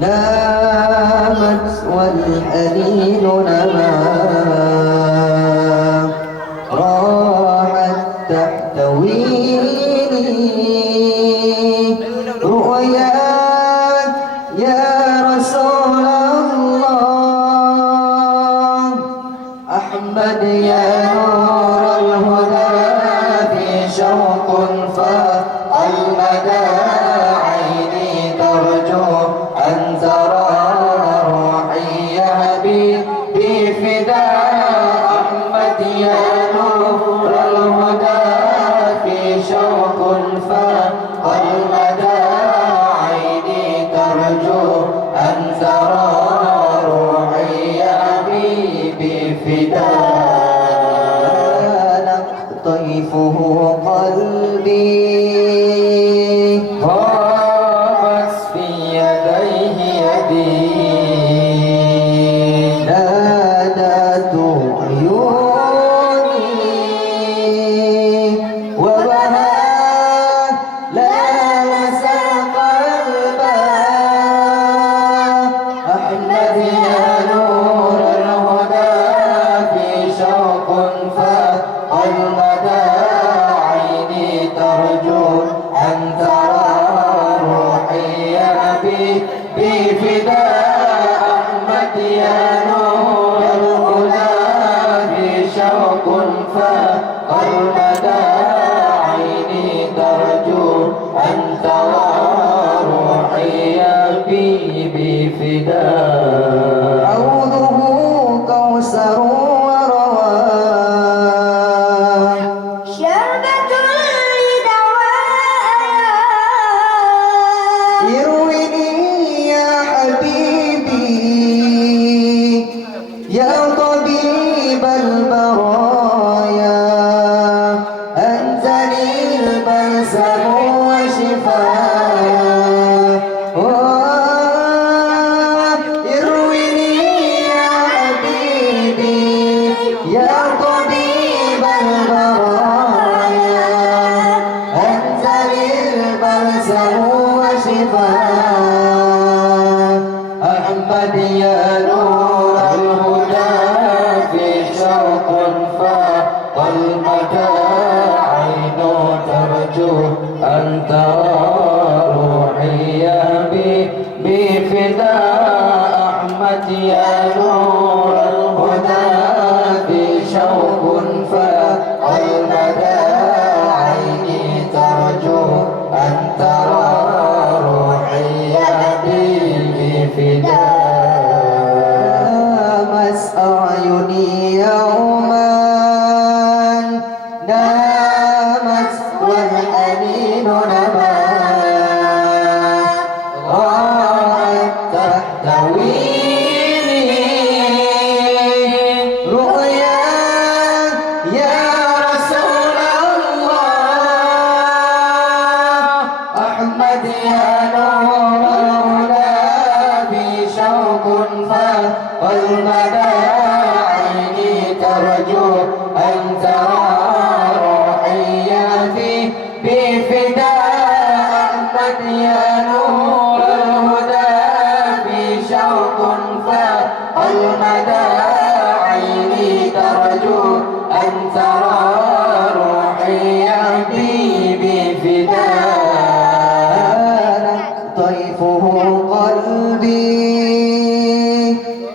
نامت والحنين نما راحت تحتويني رؤياك يا رسول الله أحمد يا نور الهدى في شوق فالمدى عيني ترجو أن ترى روحي يا حبيبي فداء أحمد يا نور الهدى في شوق فالمدى عيني ترجو أن ترى روحي يا حبيبي فداء طيفه قلبي غابت في يديه يدي نادت عيوني وبهاء لامس قلبا أحمد يا نور الهدى في شوق فالمدى عيني ترجو أن ترى روحي يا حبيبي فداء أحمد يا نور الهدى في شوق فالمدى عيني ترجو أن ترى روحي يا حبيبي فداء عوده كوثر ورواه شربة لدواء يرويني يا حبيبي يا طبيب البرايا أنت لي البلسم وشفاء يرويني يا حبيبي يا طبيب البرايا أنت لي البلسم وشفاء أحمد يا نور الهدى في شوق فالمدى عين ترجو أن ترى روحي يا بفداء أحمد يا نور الهدى في شوق فالمدى عيني ترجو أن ترى روحي يا حبيبي فداء مس أعيني يوما نامت والحنين نما راحت تحتويني رؤياك يا رسول الله أحمد يا نور الهدى في شوق فالمدى عيني ترجو أن ترى روحي يا بفداء أحمد يا نور الهدى في شوق فالمدى عيني ترجو أن ترى روحي يا حبيبي فداء طيفه قلبي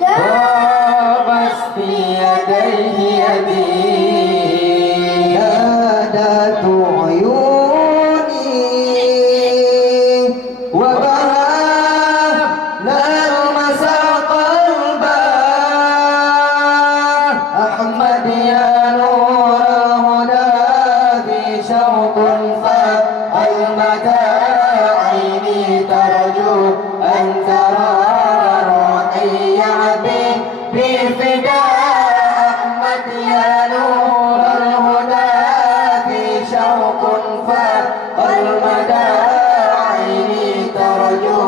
غابت في يديه يدي نادت عيوني وبهاء لامس قلبا أحمد يا نور الهدى في شوق فالمدى عيني ترجو أن ترى روحي يا حبيبي فداء أحمد يا نور الهدى في شوق فالمدى عيني ترجو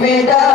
فداء